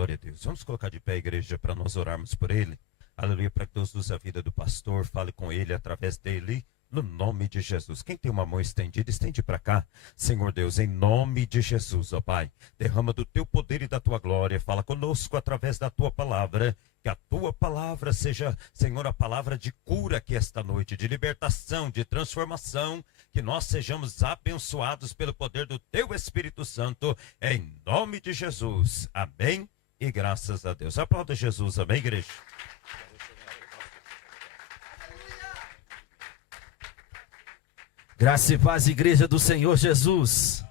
Glória a Deus. Vamos colocar de pé a igreja para nós orarmos por ele. Aleluia, para que Deus use a vida do pastor, fale com ele através dele, no nome de Jesus. Quem tem uma mão estendida, estende para cá. Senhor Deus, em nome de Jesus, ó Pai, derrama do teu poder e da tua glória, fala conosco através da tua palavra, que a tua palavra seja, Senhor, a palavra de cura aqui esta noite, de libertação, de transformação, que nós sejamos abençoados pelo poder do teu Espírito Santo, em nome de Jesus. Amém e graças a Deus. Aplauda Jesus, amém, igreja? Graça e paz, igreja do Senhor Jesus.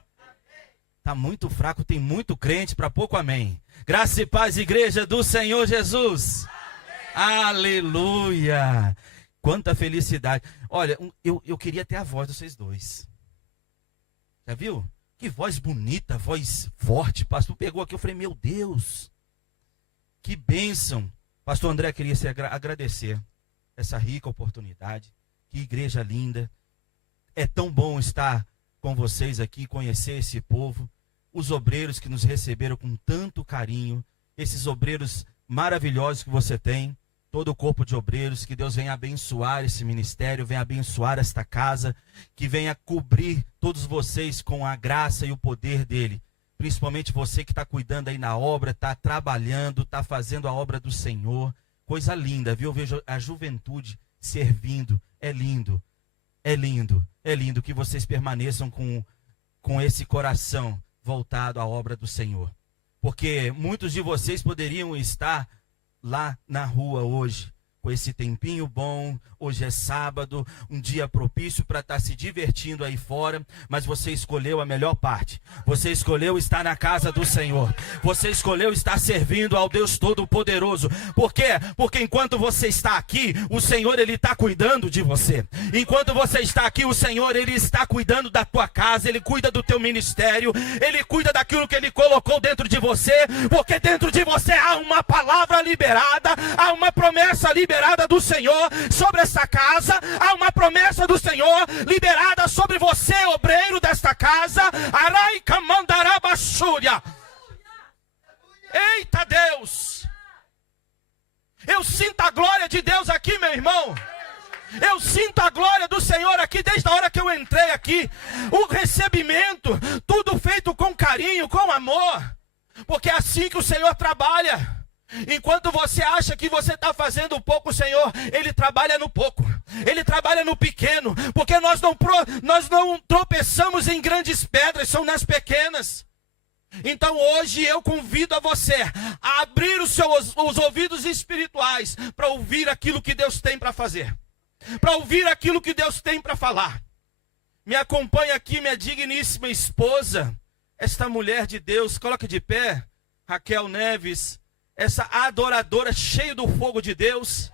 Está muito fraco, tem muito crente para pouco amém. Graça e paz, igreja do Senhor Jesus. Amém. Aleluia. Quanta felicidade. Olha, eu queria ter a voz de vocês dois. Já viu? Que voz bonita, voz forte. Pastor pegou aqui, eu falei, meu Deus. Que bênção. Pastor André, queria agradecer essa rica oportunidade. Que igreja linda. É tão bom estar com vocês aqui, conhecer esse povo, os obreiros que nos receberam com tanto carinho, esses obreiros maravilhosos que você tem, todo o corpo de obreiros, que Deus venha abençoar esse ministério, venha abençoar esta casa, que venha cobrir todos vocês com a graça e o poder dele, principalmente você que está cuidando aí na obra, está trabalhando, está fazendo a obra do Senhor, coisa linda, viu? Eu vejo a juventude servindo, é lindo. É lindo que vocês permaneçam com esse coração voltado à obra do Senhor. Porque muitos de vocês poderiam estar lá na rua hoje, com esse tempinho bom, hoje é sábado, um dia propício para estar se divertindo aí fora, mas você escolheu a melhor parte. Você escolheu estar na casa do Senhor. Você escolheu estar servindo ao Deus Todo-Poderoso. Por quê? Porque enquanto você está aqui, o Senhor, Ele está cuidando de você. Enquanto você está aqui, o Senhor, Ele está cuidando da tua casa, Ele cuida do teu ministério, Ele cuida daquilo que Ele colocou dentro de você, porque dentro de você há uma palavra liberada, há uma promessa liberada do Senhor sobre essa casa, há uma promessa do Senhor liberada sobre você, obreiro desta casa. Araica mandarabachúria. Eita Deus, eu sinto a glória de Deus aqui, meu irmão. Eu sinto a glória do Senhor aqui desde a hora que eu entrei aqui. O recebimento, tudo feito com carinho, com amor, porque é assim que o Senhor trabalha. Enquanto você acha que você está fazendo pouco, o Senhor, Ele trabalha no pouco, Ele trabalha no pequeno, porque nós não tropeçamos em grandes pedras, são nas pequenas. Então hoje eu convido a você a abrir os ouvidos espirituais para ouvir aquilo que Deus tem para fazer, para ouvir aquilo que Deus tem para falar. Me acompanha aqui minha digníssima esposa, esta mulher de Deus, coloque de pé, Raquel Neves, essa adoradora cheia do fogo de Deus,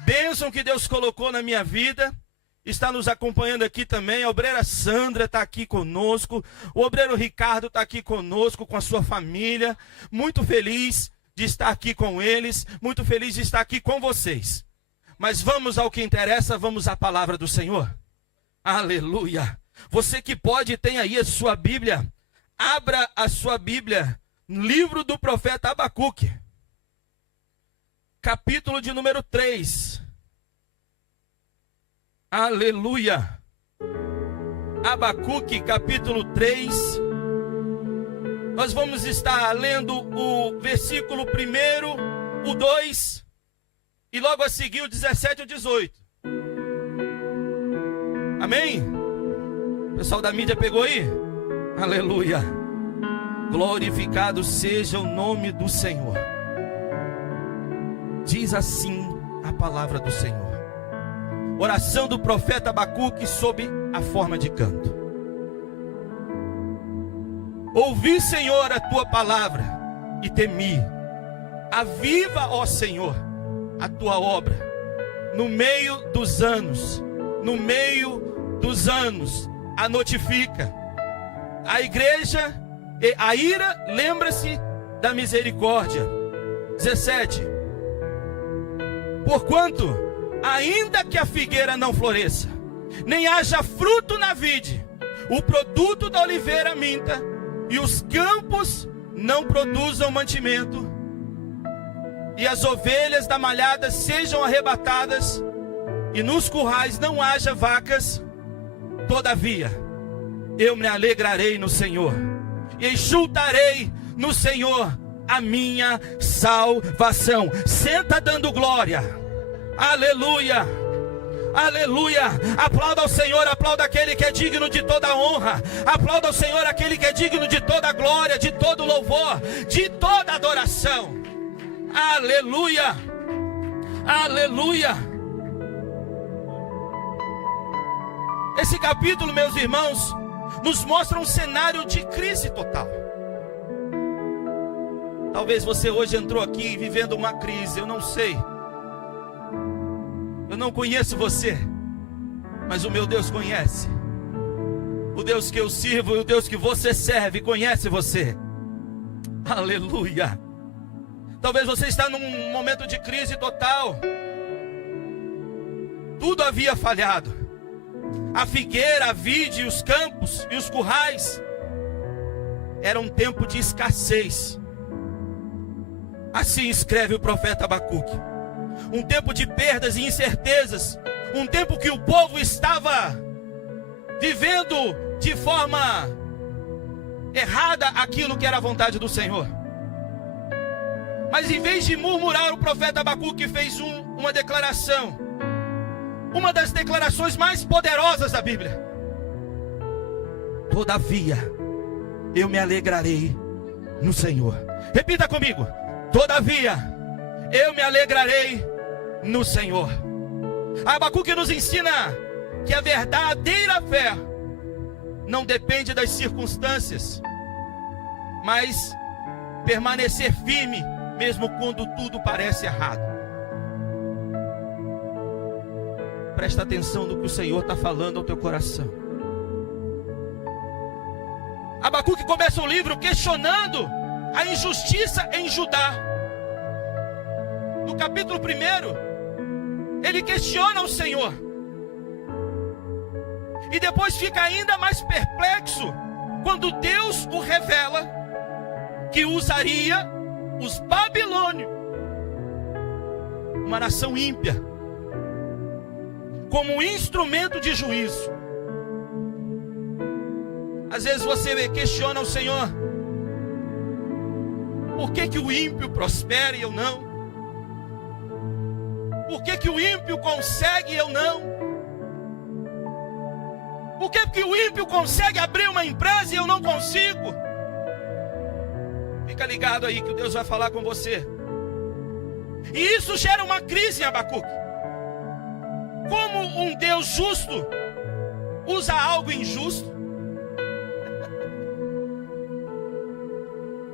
bênção que Deus colocou na minha vida, está nos acompanhando aqui também. A obreira Sandra está aqui conosco, o obreiro Ricardo está aqui conosco, com a sua família, muito feliz de estar aqui com eles, muito feliz de estar aqui com vocês. Mas vamos ao que interessa, vamos à palavra do Senhor. Aleluia! Você que pode, tem aí a sua Bíblia, abra a sua Bíblia, livro do profeta Abacuque, capítulo de número 3. Aleluia. Abacuque, capítulo 3. Nós vamos estar lendo o versículo 1, o 2, e logo a seguir o 17 e o 18. Amém? O pessoal da mídia pegou aí? Aleluia. Glorificado seja o nome do Senhor. Diz assim a palavra do Senhor. Oração do profeta Abacuque sob a forma de canto. Ouvi, Senhor, a tua palavra e temi. Aviva, ó Senhor, a tua obra. No meio dos anos, a notifica. A igreja, a ira, lembra-se da misericórdia. 17. Porquanto, ainda que a figueira não floresça, nem haja fruto na vide, o produto da oliveira minta, e os campos não produzam mantimento, e as ovelhas da malhada sejam arrebatadas, e nos currais não haja vacas, todavia eu me alegrarei no Senhor, e exultarei no Senhor a minha salvação. Senta dando glória. Aleluia. Aleluia. Aplauda ao Senhor, aplauda aquele que é digno de toda honra. Aplauda ao Senhor aquele que é digno de toda glória, de todo louvor, de toda adoração. Aleluia. Aleluia. Esse capítulo, meus irmãos, nos mostra um cenário de crise total. Talvez você hoje entrou aqui vivendo uma crise, eu não sei. Eu não conheço você, mas o meu Deus conhece. O Deus que eu sirvo e o Deus que você serve conhece você. Aleluia. Talvez você está num momento de crise total. Tudo havia falhado. A figueira, a vide, os campos e os currais. Era um tempo de escassez. Assim escreve o profeta Abacuque. Um tempo de perdas e incertezas. Um tempo que o povo estava vivendo de forma errada aquilo que era a vontade do Senhor. Mas em vez de murmurar, o profeta Abacuque fez uma declaração. Uma das declarações mais poderosas da Bíblia. Todavia, eu me alegrarei no Senhor. Repita comigo. Todavia, eu me alegrarei no Senhor. Abacuque nos ensina que a verdadeira fé não depende das circunstâncias, mas permanecer firme mesmo quando tudo parece errado. Presta atenção no que o Senhor está falando ao teu coração. Abacuque começa o livro questionando a injustiça em Judá. No capítulo 1, ele questiona o Senhor. E depois fica ainda mais perplexo quando Deus o revela que usaria os babilônios, uma nação ímpia, como um instrumento de juízo. Às vezes você questiona o Senhor: por que o ímpio prospera e eu não? Por que o ímpio consegue e eu não? Por que o ímpio consegue abrir uma empresa e eu não consigo? Fica ligado aí que Deus vai falar com você. E isso gera uma crise em Abacuque. Como um Deus justo usa algo injusto?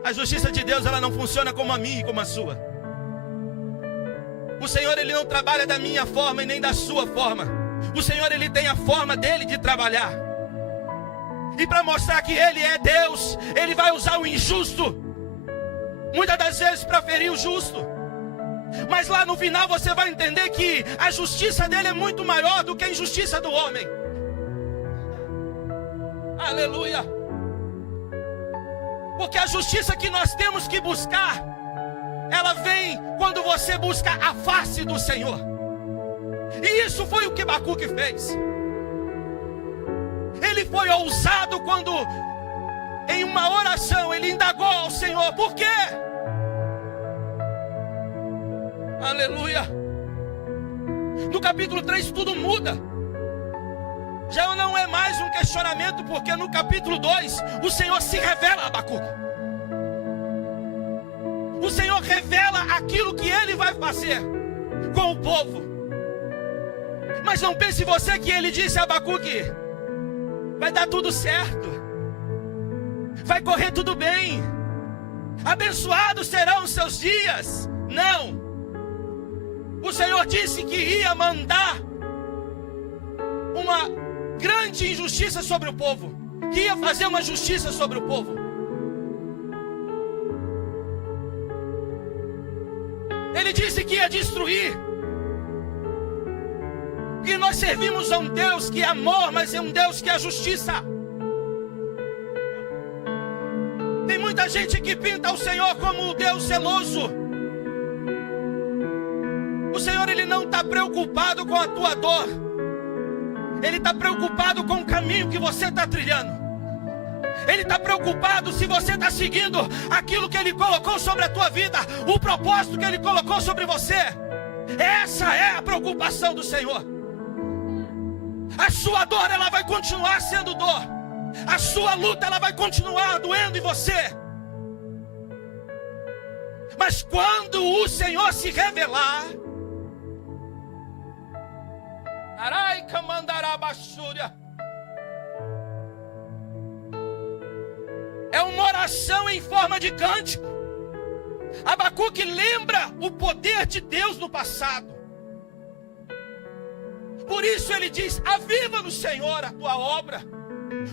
A justiça de Deus, ela não funciona como a minha e como a sua. O Senhor, ele não trabalha da minha forma e nem da sua forma. O Senhor, ele tem a forma dele de trabalhar. E para mostrar que ele é Deus, ele vai usar o injusto, muitas das vezes para ferir o justo. Mas lá no final você vai entender que a justiça dele é muito maior do que a injustiça do homem. Aleluia. Porque a justiça que nós temos que buscar, ela vem quando você busca a face do Senhor. E isso foi o que Abacuque fez. Ele foi ousado quando, em uma oração, ele indagou ao Senhor: por quê? Aleluia. No capítulo 3 tudo muda. Já não é mais um questionamento, porque no capítulo 2 o Senhor se revela a Abacuque. O Senhor revela aquilo que ele vai fazer com o povo. Mas não pense você que ele disse a Abacuque: vai dar tudo certo, vai correr tudo bem, abençoados serão os seus dias. Não. O Senhor disse que ia mandar uma grande injustiça sobre o povo, que ia fazer uma justiça sobre o povo. Ele disse que ia destruir. Que nós servimos a um Deus que é amor, mas é um Deus que é justiça. Tem muita gente que pinta o Senhor como o Deus zeloso. O Senhor, Ele não está preocupado com a tua dor. Ele está preocupado com o caminho que você está trilhando. Ele está preocupado se você está seguindo aquilo que Ele colocou sobre a tua vida, o propósito que Ele colocou sobre você. Essa é a preocupação do Senhor. A sua dor, ela vai continuar sendo dor. A sua luta, ela vai continuar doendo em você. Mas quando o Senhor se revelar, é uma oração em forma de cântico. Abacuque lembra o poder de Deus no passado. Por isso ele diz: aviva no Senhor a tua obra.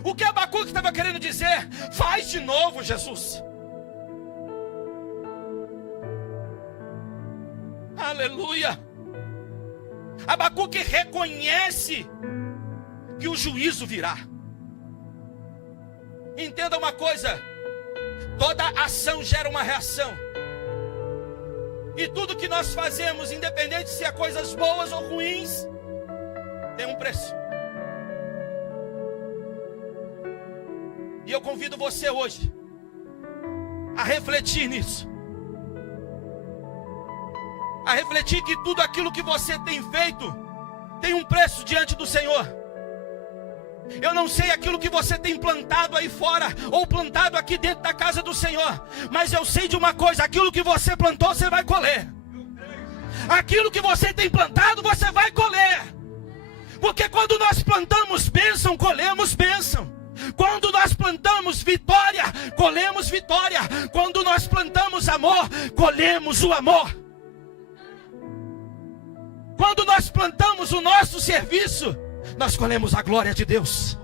O que Abacuque estava querendo dizer? Faz de novo, Jesus. Aleluia. Abacuque reconhece que o juízo virá. Entenda uma coisa: toda ação gera uma reação. E tudo que nós fazemos, independente se é coisas boas ou ruins, tem um preço. E eu convido você hoje a refletir nisso. A refletir que tudo aquilo que você tem feito tem um preço diante do Senhor. Eu não sei aquilo que você tem plantado aí fora ou plantado aqui dentro da casa do Senhor, mas eu sei de uma coisa: aquilo que você plantou, você vai colher. Aquilo que você tem plantado, você vai colher. Porque quando nós plantamos bênção, colhemos bênção. Quando nós plantamos vitória, colhemos vitória. Quando nós plantamos amor, colhemos o amor. Quando nós plantamos o nosso serviço, nós colhemos a glória de Deus.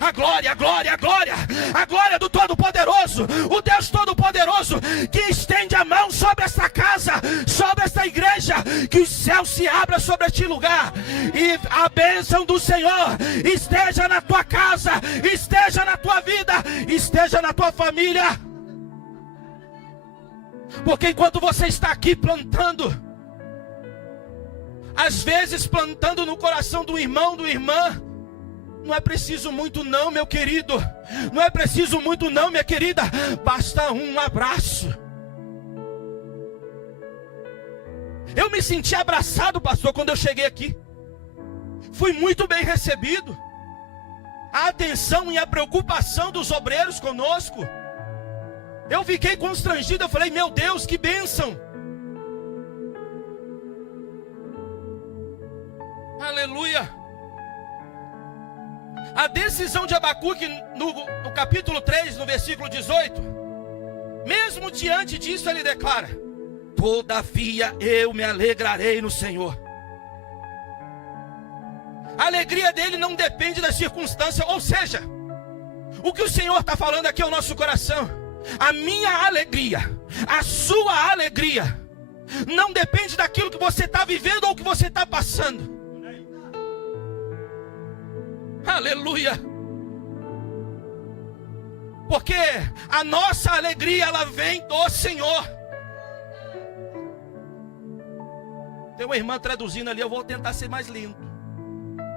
A glória, a glória, a glória. A glória do Todo-Poderoso. O Deus Todo-Poderoso que estende a mão sobre esta casa, sobre esta igreja. Que o céu se abra sobre este lugar. E a bênção do Senhor esteja na tua casa, esteja na tua vida, esteja na tua família. Porque enquanto você está aqui plantando, às vezes plantando no coração do irmão, do irmã, não é preciso muito não, meu querido. Não é preciso muito não, minha querida. Basta um abraço. Eu me senti abraçado, pastor, quando eu cheguei aqui. Fui muito bem recebido. A atenção e a preocupação dos obreiros conosco. Eu fiquei constrangido, eu falei: meu Deus, que bênção. Aleluia. A decisão de Abacuque no capítulo 3, no versículo 18, mesmo diante disso ele declara: todavia eu me alegrarei no Senhor. A alegria dele não depende das circunstâncias. Ou seja, o que o Senhor está falando aqui ao nosso coração: a minha alegria, a sua alegria, não depende daquilo que você está vivendo ou que você está passando. Aleluia. Porque a nossa alegria, ela vem do Senhor. Tem uma irmã traduzindo ali, eu vou tentar ser mais lindo.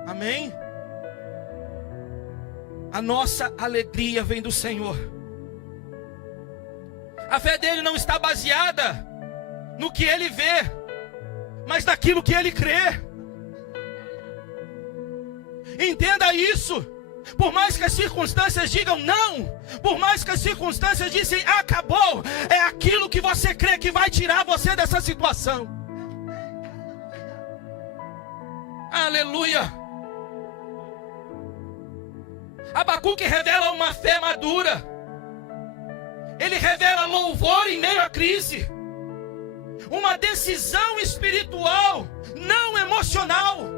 Amém? A nossa alegria vem do Senhor. A fé dele não está baseada no que ele vê, mas naquilo que ele crê. Entenda isso. Por mais que as circunstâncias digam não, por mais que as circunstâncias dizem acabou, é aquilo que você crê que vai tirar você dessa situação. Aleluia. Abacuque revela uma fé madura. Ele revela louvor em meio à crise. Uma decisão espiritual, não emocional.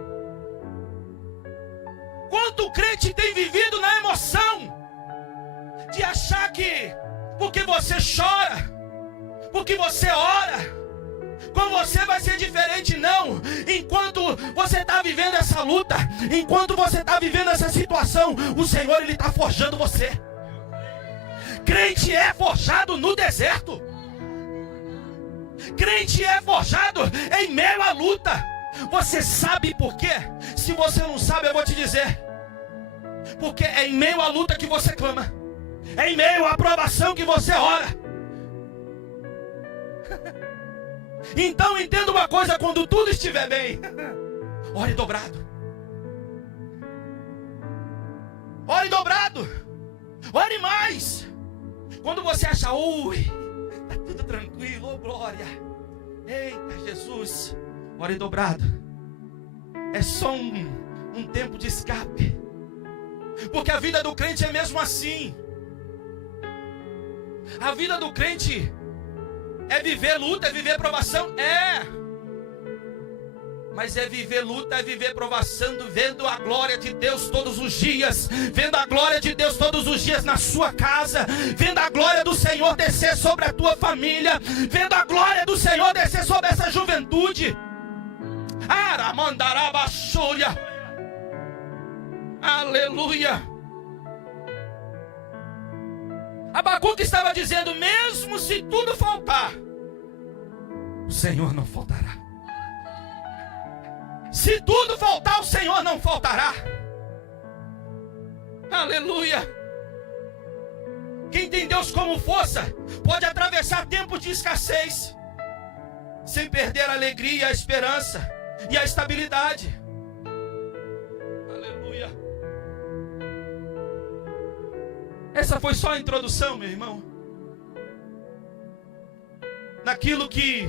Quanto crente tem vivido na emoção de achar que porque você chora, porque você ora, com você vai ser diferente? Não. Enquanto você está vivendo essa luta, enquanto você está vivendo essa situação, o Senhor, Ele está forjando você. Crente é forjado no deserto. Crente é forjado em meio à luta. Você sabe por quê? Se você não sabe, eu vou te dizer. Porque é em meio à luta que você clama. É em meio à provação que você ora. Então entenda uma coisa: quando tudo estiver bem, ore dobrado. Ore dobrado. Ore mais. Quando você acha, está tudo tranquilo, oh glória, eita Jesus, ore dobrado. É só um tempo de escape. Porque a vida do crente é mesmo assim. A vida do crente é viver luta, é viver provação, mas é viver luta, é viver provação, vendo a glória de Deus todos os dias, vendo a glória de Deus todos os dias na sua casa, vendo a glória do Senhor descer sobre a tua família, vendo a glória do Senhor descer sobre essa juventude. Aramandarabachúria. Aleluia. Abacuque estava dizendo: mesmo se tudo faltar, o Senhor não faltará. Se tudo faltar, o Senhor não faltará. Aleluia. Quem tem Deus como força pode atravessar tempos de escassez sem perder a alegria, a esperança e a estabilidade. Aleluia. Essa foi só a introdução, meu irmão, naquilo que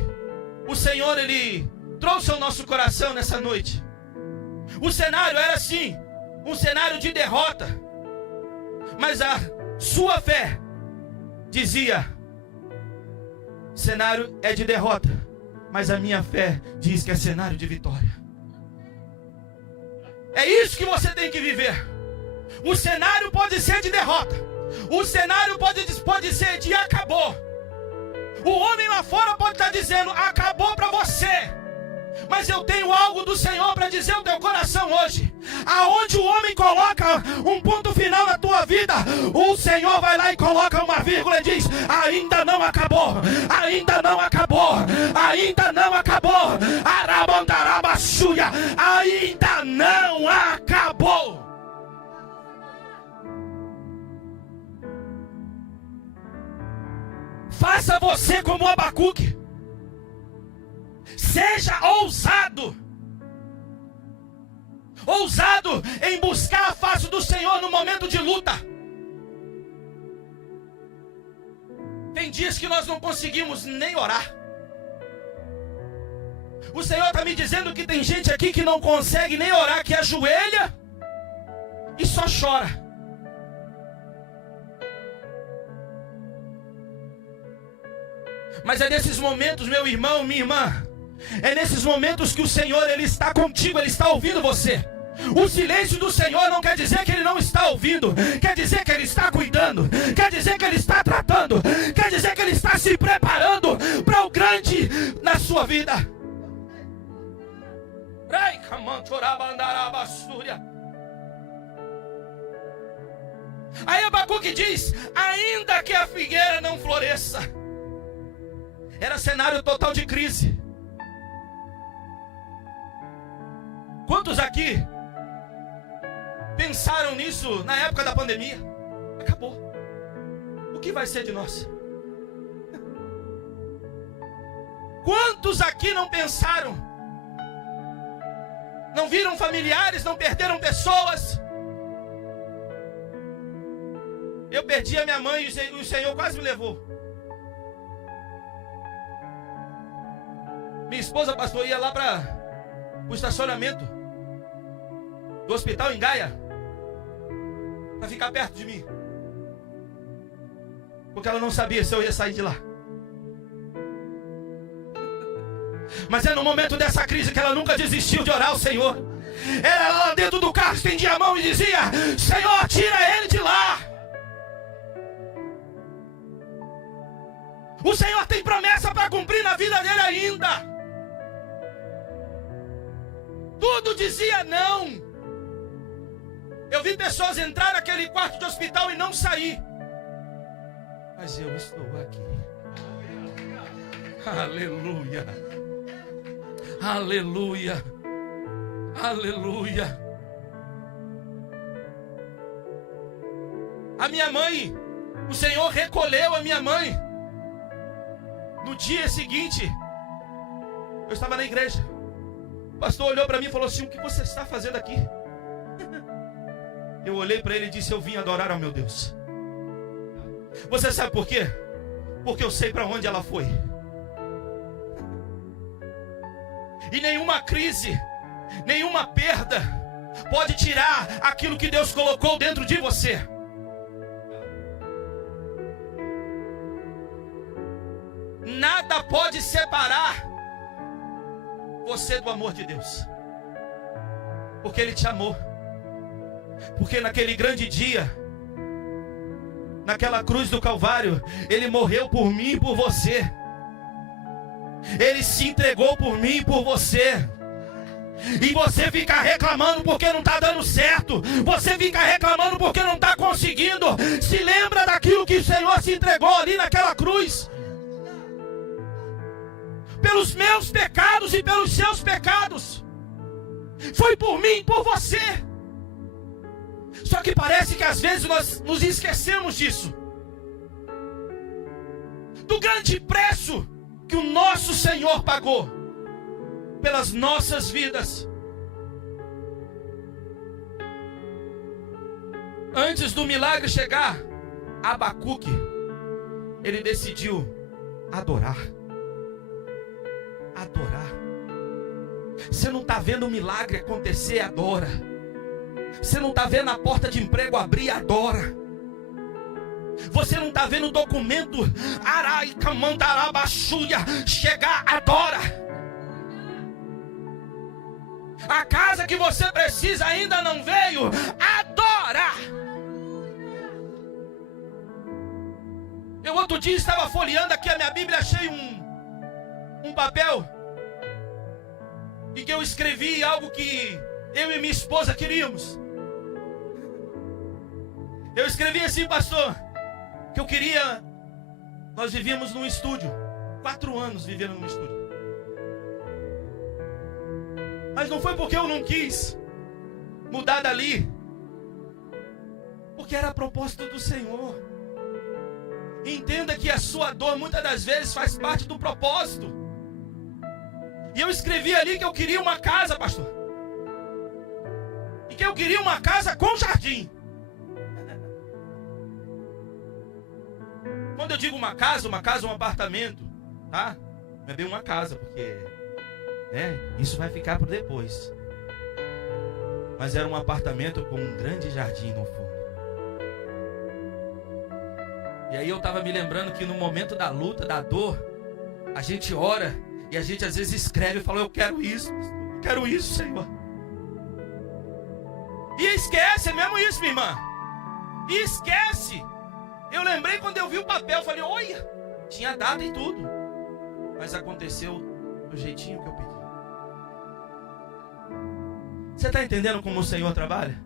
o Senhor, Ele trouxe ao nosso coração nessa noite. O cenário era assim, um cenário de derrota, mas a sua fé dizia: cenário é de derrota, mas a minha fé diz que é cenário de vitória. É isso que você tem que viver. O cenário pode ser de derrota, o cenário pode ser de acabou. O homem lá fora pode estar dizendo: acabou para você. Mas eu tenho algo do Senhor para dizer ao teu coração hoje. Aonde o homem coloca um ponto final na tua vida, o Senhor vai lá e coloca uma vírgula e diz: ainda não acabou, ainda não acabou, ainda não acabou. Arabandarabachúria, ainda não acabou. Faça você como Abacuque. Seja ousado. Ousado em buscar a face do Senhor no momento de luta. Tem dias que nós não conseguimos nem orar. O Senhor está me dizendo que tem gente aqui que não consegue nem orar, que ajoelha e só chora. Mas é nesses momentos, meu irmão, minha irmã, é nesses momentos que o Senhor, Ele está contigo, Ele está ouvindo você. O silêncio do Senhor não quer dizer que Ele não está ouvindo, quer dizer que Ele está cuidando, quer dizer que Ele está tratando, quer dizer que Ele está se preparando para o grande na sua vida. Aí Abacuque diz: ainda que a figueira não floresça. Era cenário total de crise. Quantos aqui pensaram nisso na época da pandemia? Acabou. O que vai ser de nós? Quantos aqui não pensaram? Não viram familiares, não perderam pessoas? Eu perdi a minha mãe e o Senhor quase me levou. Minha esposa, pastor, ia lá para o estacionamento do hospital em Gaia para ficar perto de mim, porque ela não sabia se eu ia sair de lá. Mas é no momento dessa crise que ela nunca desistiu de orar ao Senhor. Era lá dentro do carro, estendia a mão e dizia: Senhor, tira ele de lá. O Senhor tem promessa para cumprir na vida dele ainda. Tudo dizia não. Eu vi pessoas entrar naquele quarto de hospital e não sair. mas eu estou aqui. Aleluia. Aleluia. Aleluia. A minha mãe, o Senhor recolheu a minha mãe. No dia seguinte, eu estava na igreja. O pastor olhou para mim e falou assim: o que você está fazendo aqui? Eu olhei para ele e disse: eu vim adorar ao meu Deus. Você sabe por quê? Porque eu sei para onde ela foi. E nenhuma crise, nenhuma perda pode tirar aquilo que Deus colocou dentro de você. Nada pode separar você do amor de Deus. Porque Ele te amou. Porque naquele grande dia, naquela cruz do Calvário, Ele morreu por mim e por você. Ele se entregou por mim e por você. E você fica reclamando porque não está dando certo. Você fica reclamando porque não está conseguindo. Se lembra daquilo que o Senhor se entregou ali naquela cruz. Pelos meus pecados e pelos seus pecados. Foi por mim e por você. Só que parece que às vezes nós nos esquecemos disso. Do grande preço que o nosso Senhor pagou pelas nossas vidas. Antes do milagre chegar, Abacuque, ele decidiu adorar. Adorar. Você não está vendo o milagre acontecer, adora. Você não está vendo a porta de emprego abrir, adora. Você não está vendo o documento Araicamandarabachúria chegar, adora. A casa que você precisa ainda não veio, adora. Eu outro dia estava folheando aqui a minha Bíblia, achei um papel e que eu escrevi algo que eu e minha esposa queríamos. Eu escrevi assim, pastor, que eu queria. Nós vivíamos num estúdio, 4 anos vivendo num estúdio. Mas não foi porque eu não quis mudar dali, porque era a propósito do Senhor. Entenda que a sua dor muitas das vezes faz parte do propósito. E eu escrevi ali que eu queria uma casa, pastor. E que eu queria uma casa com jardim. Quando eu digo uma casa, um apartamento, tá? Não é bem uma casa, porque, né, isso vai ficar para depois. Mas era um apartamento com um grande jardim no fundo. E aí eu estava me lembrando que no momento da luta, da dor, a gente ora e a gente às vezes escreve e fala: eu quero isso, eu quero isso, Senhor. E esquece, é mesmo isso, minha irmã. E esquece. Eu lembrei quando eu vi o papel, falei: olha, tinha data e tudo. Mas aconteceu do jeitinho que eu pedi. Você está entendendo como o Senhor trabalha?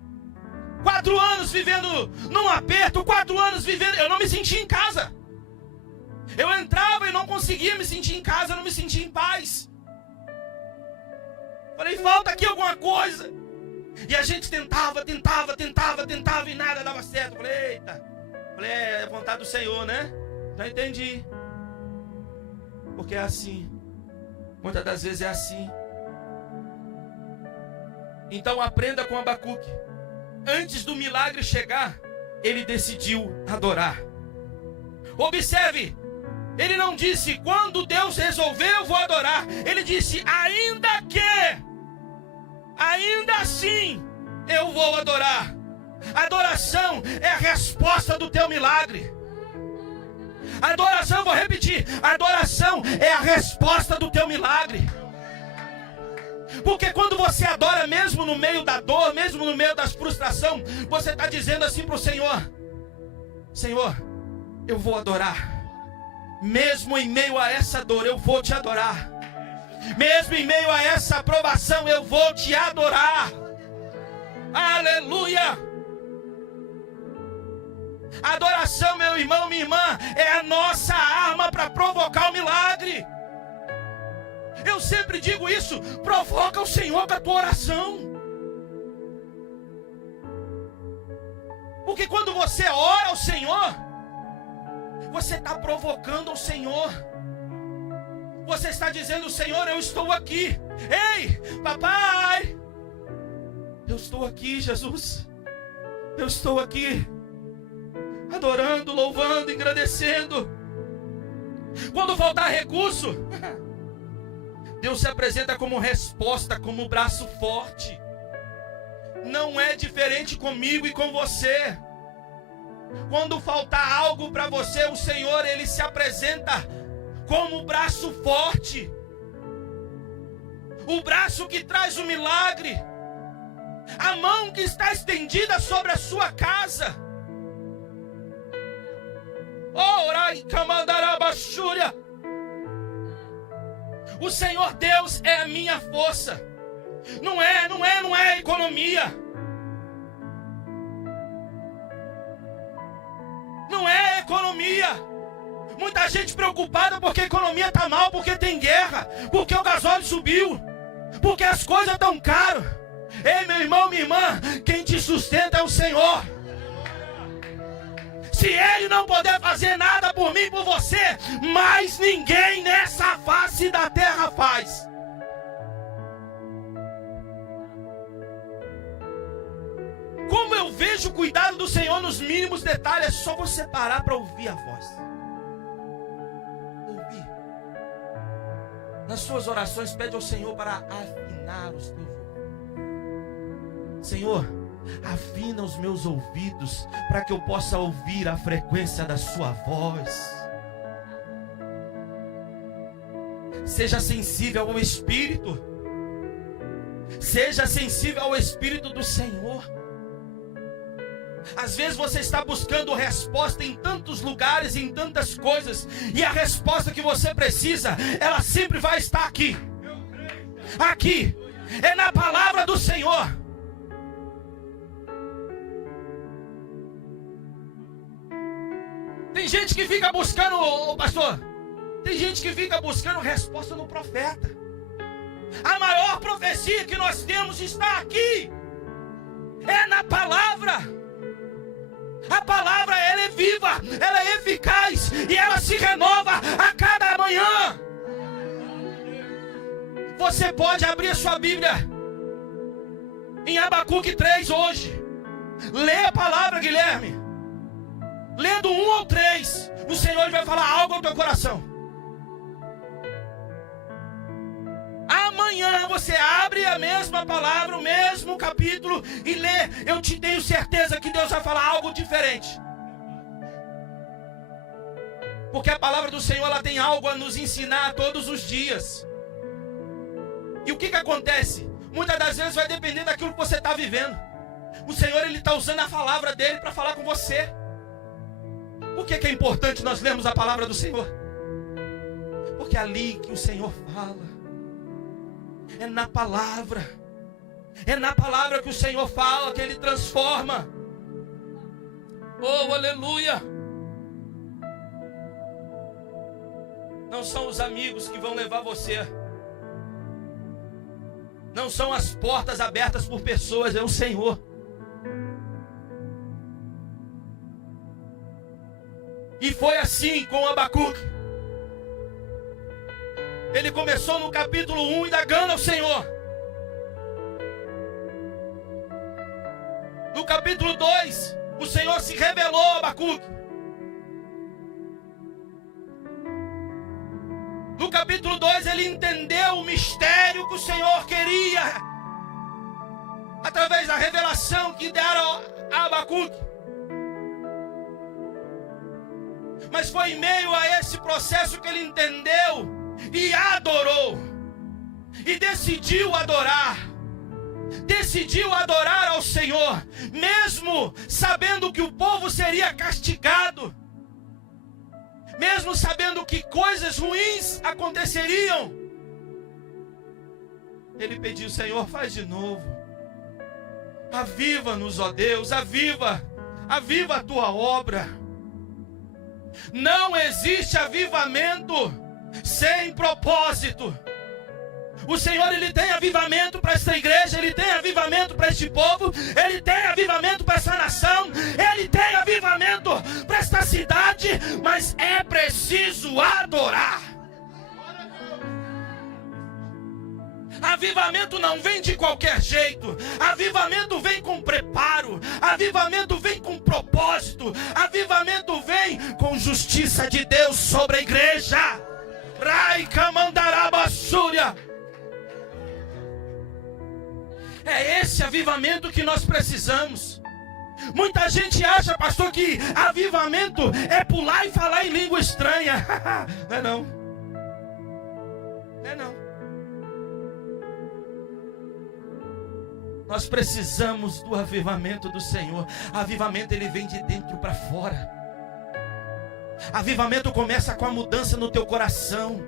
4 anos vivendo num aperto, 4 anos vivendo, eu não me sentia em casa. Eu entrava e não conseguia me sentir em casa, eu não me sentia em paz. Falei: falta aqui alguma coisa. E a gente tentava e nada dava certo. Falei: eita. Falei: é a vontade do Senhor, né? Já entendi. Porque é assim. Muitas das vezes é assim. Então aprenda com Abacuque. Antes do milagre chegar, ele decidiu adorar. Observe, ele não disse: quando Deus resolver eu vou adorar. Ele disse: ainda assim eu vou adorar. Adoração é a resposta do teu milagre. Adoração, vou repetir, adoração é a resposta do teu milagre. Porque quando você adora, mesmo no meio da dor, mesmo no meio das frustrações, você está dizendo assim para o Senhor: Senhor, eu vou adorar. Mesmo em meio a essa dor, eu vou te adorar. Mesmo em meio a essa aprovação, eu vou te adorar. Aleluia. A adoração, meu irmão, minha irmã, é a nossa arma para provocar o milagre. Eu sempre digo isso: provoca o Senhor com a tua oração. Porque quando você ora ao Senhor, você está provocando ao Senhor. Você está dizendo: Senhor, eu estou aqui. Ei, papai, eu estou aqui, Jesus. Eu estou aqui, adorando, louvando, agradecendo. Quando faltar recurso, Deus se apresenta como resposta, como braço forte. Não é diferente comigo e com você. Quando faltar algo para você, o Senhor, Ele se apresenta como braço forte. O braço que traz o milagre. A mão que está estendida sobre a sua casa. Orai, camandarabachúria. O Senhor Deus é a minha força. Não é economia. Não é economia. Muita gente preocupada porque a economia está mal, porque tem guerra, porque o gasóleo subiu, porque as coisas estão caras. Ei, meu irmão, minha irmã, quem te sustenta é o Senhor. Se Ele não puder fazer nada por mim e por você, mais ninguém nessa face da terra faz. Como eu vejo o cuidado do Senhor nos mínimos detalhes, é só você parar para ouvir a voz. Ouvir. Nas suas orações, pede ao Senhor para afinar os teus ouvidos. Senhor, afina os meus ouvidos para que eu possa ouvir a frequência da sua voz. Seja sensível ao Espírito. Seja sensível ao Espírito do Senhor. Às vezes você está buscando resposta em tantos lugares, em tantas coisas, e a resposta que você precisa, ela sempre vai estar aqui. Aqui, é na palavra do Senhor. Tem gente que fica buscando, pastor, tem gente que fica buscando resposta no profeta. A maior profecia que nós temos está aqui. É na palavra. A palavra, ela é viva, ela é eficaz e ela se renova a cada manhã. Você pode abrir a sua Bíblia em Abacuque 3 hoje. Lê a palavra, Guilherme. Lendo 1 ou 3, o Senhor vai falar algo ao teu coração. Amanhã você abre a mesma palavra, o mesmo capítulo e lê. Eu te tenho certeza que Deus vai falar algo diferente. Porque a palavra do Senhor, ela tem algo a nos ensinar todos os dias. E o que acontece? Muitas das vezes vai depender daquilo que você está vivendo. O Senhor, Ele está usando a palavra dEle para falar com você. Por que é importante nós lermos a palavra do Senhor? Porque é ali que o Senhor fala. É na palavra. É na palavra que o Senhor fala, que Ele transforma. Oh, aleluia. Não são os amigos que vão levar você. Não são as portas abertas por pessoas, é o Senhor. E foi assim com Abacuque. Ele começou no capítulo 1 indagando ao Senhor. No capítulo 2, o Senhor se revelou a Abacuque. No capítulo 2, ele entendeu o mistério que o Senhor queria, através da revelação que deram a Abacuque. Mas foi em meio a esse processo que ele entendeu e adorou. E decidiu adorar. Decidiu adorar ao Senhor, mesmo sabendo que o povo seria castigado. Mesmo sabendo que coisas ruins aconteceriam. Ele pediu: Senhor, faz de novo. Aviva-nos, ó Deus, aviva. Aviva a tua obra. Não existe avivamento sem propósito. O Senhor, Ele tem avivamento para esta igreja, Ele tem avivamento para este povo, Ele tem avivamento para essa nação, Ele tem avivamento para esta cidade, mas é preciso adorar. Avivamento não vem de qualquer jeito. Avivamento vem com preparo. Avivamento vem com propósito. Avivamento vem com justiça de Deus sobre a igreja. Raika mandarabassúria. É esse avivamento que nós precisamos. Muita gente acha, pastor, que avivamento é pular e falar em língua estranha. Não é não. Não é não. Nós precisamos do avivamento do Senhor. Avivamento, ele vem de dentro para fora. Avivamento começa com a mudança no teu coração.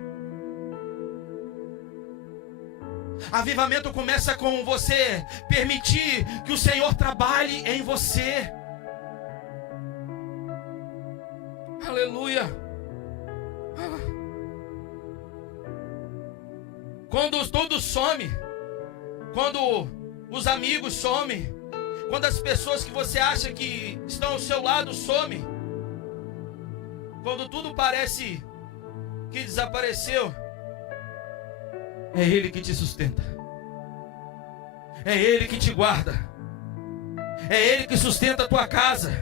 Avivamento começa com você permitir que o Senhor trabalhe em você. Aleluia. Quando tudo some, quando os amigos somem, quando as pessoas que você acha que estão ao seu lado somem, quando tudo parece que desapareceu, é Ele que te sustenta, é Ele que te guarda, é Ele que sustenta a tua casa.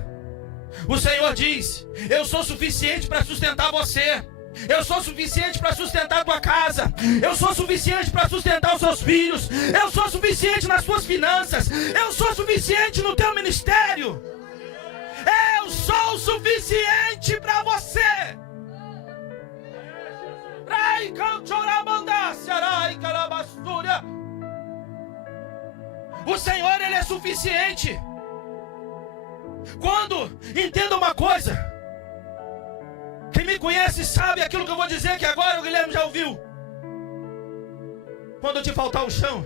O Senhor diz: eu sou suficiente para sustentar você. Eu sou suficiente para sustentar a tua casa. Eu sou suficiente para sustentar os seus filhos. Eu sou suficiente nas suas finanças. Eu sou suficiente no teu ministério. Eu sou suficiente para você. O Senhor, Ele é suficiente. Quando, entenda uma coisa, quem me conhece sabe aquilo que eu vou dizer, que agora o Guilherme já ouviu. Quando te faltar o chão,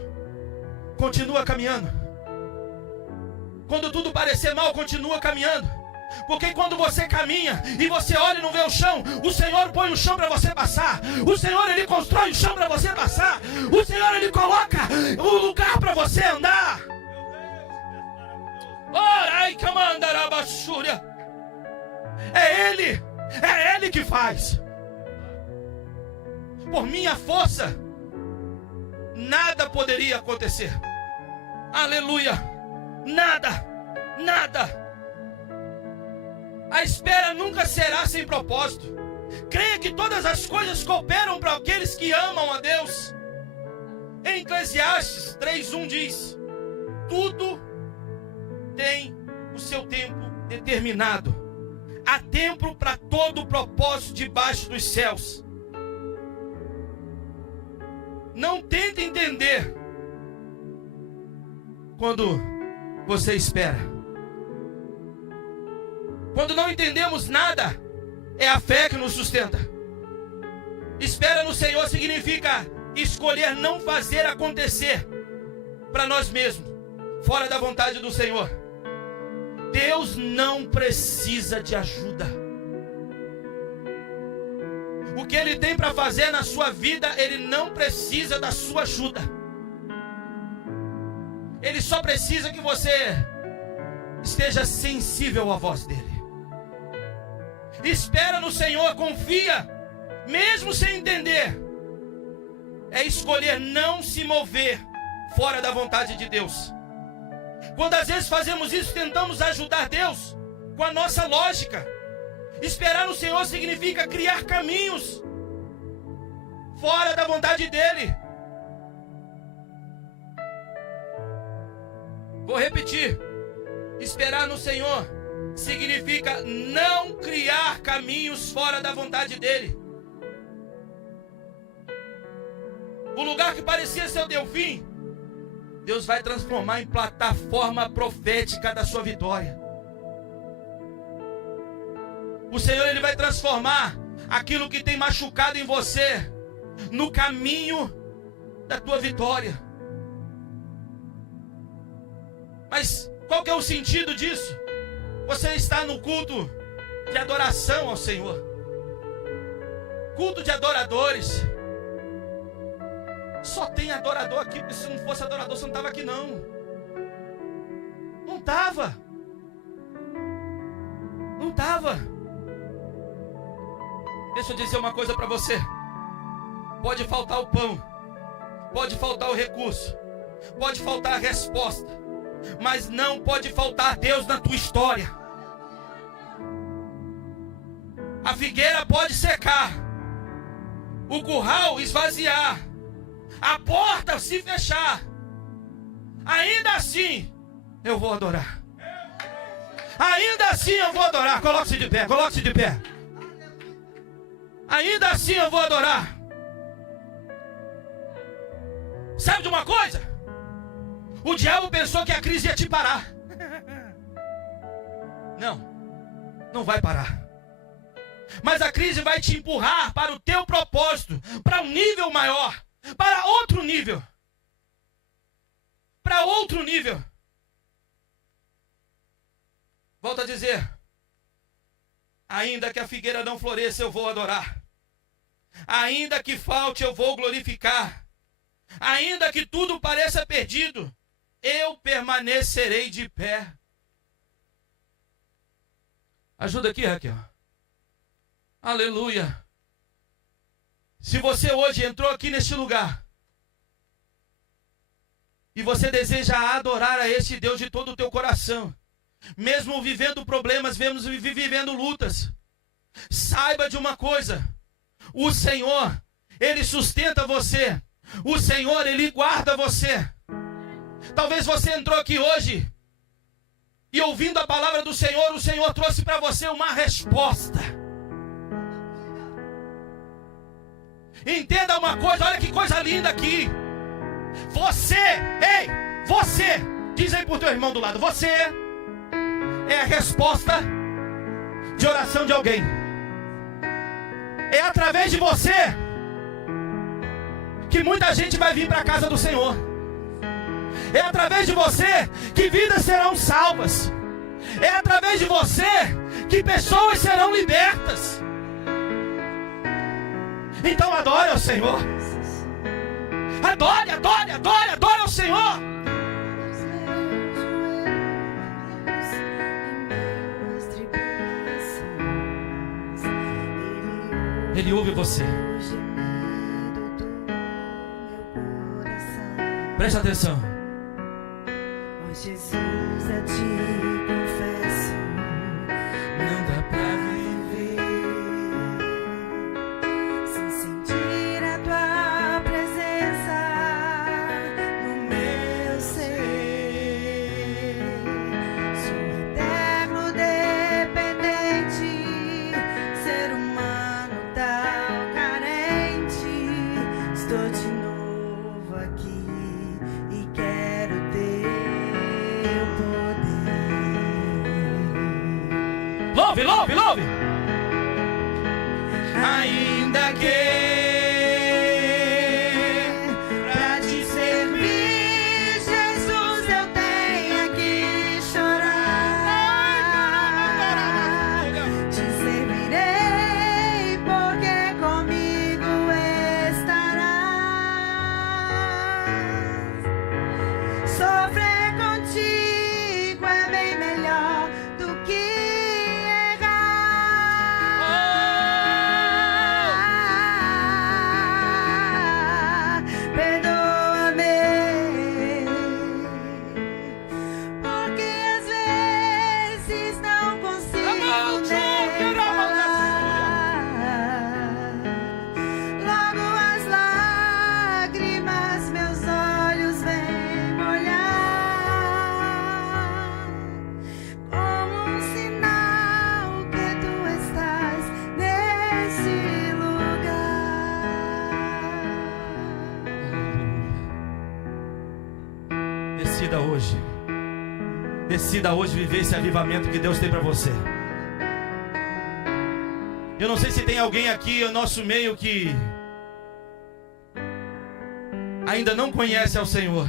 continua caminhando. Quando tudo parecer mal, continua caminhando. Porque quando você caminha e você olha e não vê o chão, o Senhor põe o chão para você passar. O Senhor, Ele constrói o chão para você passar. O Senhor, Ele coloca o lugar para você andar. É Ele que faz. Por minha força, nada poderia acontecer. Aleluia. Nada. A espera nunca será sem propósito. Creia que todas as coisas cooperam para aqueles que amam a Deus. Em Eclesiastes 3:1 diz: tudo tem o seu tempo determinado. Há tempo para todo o propósito debaixo dos céus. Não tente entender quando você espera. Quando não entendemos nada, é a fé que nos sustenta. Espera no Senhor significa escolher não fazer acontecer para nós mesmos, fora da vontade do Senhor. Deus não precisa de ajuda. O que Ele tem para fazer na sua vida, Ele não precisa da sua ajuda. Ele só precisa que você esteja sensível à voz dEle. Espera no Senhor, confia, mesmo sem entender. É escolher não se mover fora da vontade de Deus. Quando às vezes fazemos isso, tentamos ajudar Deus com a nossa lógica. Esperar no Senhor significa criar caminhos fora da vontade dEle. Vou repetir. Esperar no Senhor significa não criar caminhos fora da vontade dEle. O lugar que parecia ser o teu fim, Deus vai transformar em plataforma profética da sua vitória. O Senhor, Ele vai transformar aquilo que tem machucado em você no caminho da tua vitória. Mas qual que é o sentido disso? Você está no culto de adoração ao Senhor. Culto de adoradores. Só tem adorador aqui, porque se não fosse adorador, você não estava aqui não. Não estava. Não estava. Deixa eu dizer uma coisa para você. Pode faltar o pão, pode faltar o recurso, pode faltar a resposta, mas não pode faltar Deus na tua história. A figueira pode secar, o curral esvaziar, a porta se fechar, ainda assim eu vou adorar. Ainda assim eu vou adorar. Coloque-se de pé, coloque-se de pé. Ainda assim eu vou adorar. Sabe de uma coisa? O diabo pensou que a crise ia te parar. Não vai parar. Mas a crise vai te empurrar para o teu propósito, para um nível maior, para outro nível. Para outro nível. Volto a dizer, ainda que a figueira não floresça, eu vou adorar. Ainda que falte, eu vou glorificar. Ainda que tudo pareça perdido, eu permanecerei de pé. Ajuda aqui, Raquel. Aleluia. Se você hoje entrou aqui neste lugar e você deseja adorar a este Deus de todo o teu coração, mesmo vivendo problemas, vivendo lutas, saiba de uma coisa: o Senhor, Ele sustenta você. O Senhor, Ele guarda você. Talvez você entrou aqui hoje e ouvindo a palavra do Senhor, o Senhor trouxe para você uma resposta. Entenda uma coisa, olha que coisa linda aqui. Você, diz aí pro teu irmão do lado, você é a resposta de oração de alguém. É através de você que muita gente vai vir para a casa do Senhor. É através de você que vidas serão salvas. É através de você que pessoas serão libertas. Então adore ao Senhor. Adore ao Senhor. Ele ouve você. Preste atenção. Oh Jesus, eu te confesso, Não dá pra sem sentir a tua presença no meu ser. Sou eterno dependente, ser humano tão carente. Estou de novo aqui e quero teu poder. Louve. Ainda que Pra te servir, Jesus, eu tenha que chorar. Te servirei, porque comigo estarás. Sofrer contigo é bem melhor do que errar. Perdoa-me, porque às vezes não consigo nem falar. Logo as lágrimas meus olhos vêm molhar, como um sinal que tu estás nesse lugar. Decida hoje viver esse avivamento que Deus tem para você. Eu não sei se tem alguém aqui no nosso meio que ainda não conhece ao Senhor.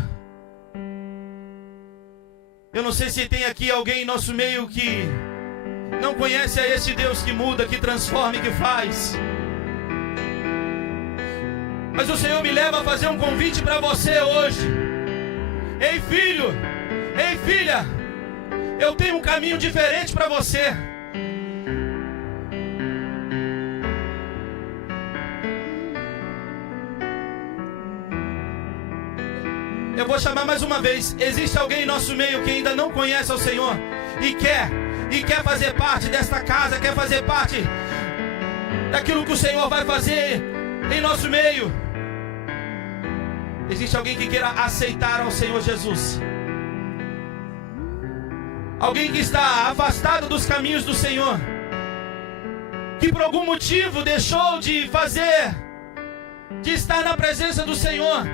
Eu não sei se tem aqui alguém em nosso meio que não conhece a esse Deus que muda, que transforma e que faz. Mas o Senhor me leva a fazer um convite para você hoje. Ei, filho, ei, filha, eu tenho um caminho diferente para você. Eu vou chamar mais uma vez. Existe alguém em nosso meio que ainda não conhece ao Senhor e quer fazer parte desta casa, quer fazer parte daquilo que o Senhor vai fazer em nosso meio? Existe alguém que queira aceitar ao Senhor Jesus? Alguém que está afastado dos caminhos do Senhor, que por algum motivo deixou de estar na presença do Senhor?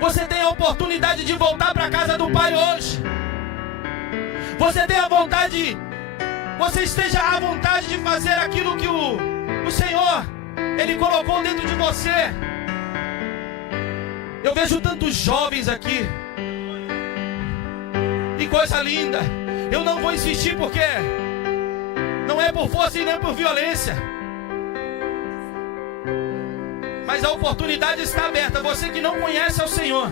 Você tem a oportunidade de voltar para a casa do Pai hoje. Você tem a vontade, você esteja à vontade de fazer aquilo que o Senhor, Ele colocou dentro de você. Eu vejo tantos jovens aqui. Que coisa linda. Eu não vou insistir porque não é por força e nem por violência. Mas a oportunidade está aberta. Você que não conhece ao Senhor,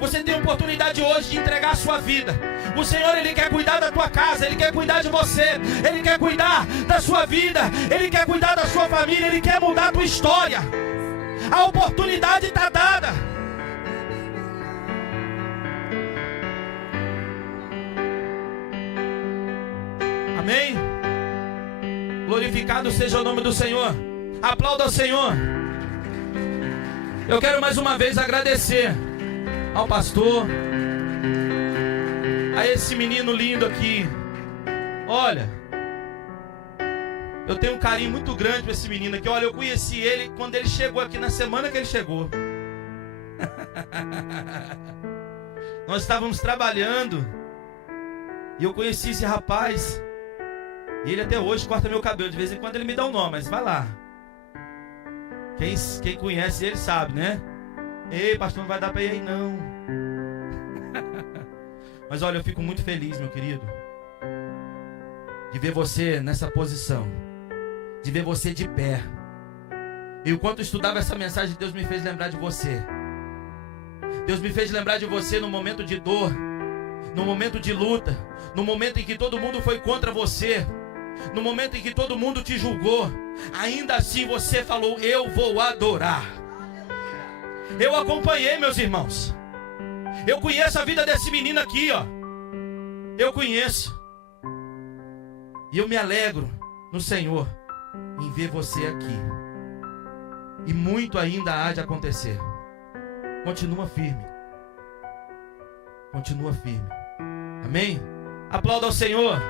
você tem a oportunidade hoje de entregar a sua vida. O Senhor, Ele quer cuidar da tua casa, Ele quer cuidar de você, Ele quer cuidar da sua vida, Ele quer cuidar da sua família, Ele quer mudar a tua história. A oportunidade está dada. Amém? Glorificado seja o nome do Senhor. Aplauda ao Senhor. Eu quero mais uma vez agradecer ao pastor, a esse menino lindo aqui. Olha, eu tenho um carinho muito grande por esse menino aqui. Olha, eu conheci ele quando ele chegou aqui, na semana que ele chegou. Nós estávamos trabalhando e eu conheci esse rapaz. E ele até hoje corta meu cabelo. De vez em quando ele me dá um nome, mas vai lá. Quem conhece ele sabe, né? Ei, pastor, não vai dar para ir aí não. Mas olha, eu fico muito feliz, meu querido, de ver você nessa posição, de ver você de pé. E enquanto eu estudava essa mensagem, Deus me fez lembrar de você. Deus me fez lembrar de você no momento de dor, no momento de luta, no momento em que todo mundo foi contra você, no momento em que todo mundo te julgou. Ainda assim você falou: eu vou adorar. Eu acompanhei, meus irmãos. Eu conheço a vida desse menino aqui, ó. Eu conheço. E eu me alegro no Senhor em ver você aqui. E muito ainda há de acontecer. Continua firme. Continua firme. Amém? Aplauda ao Senhor.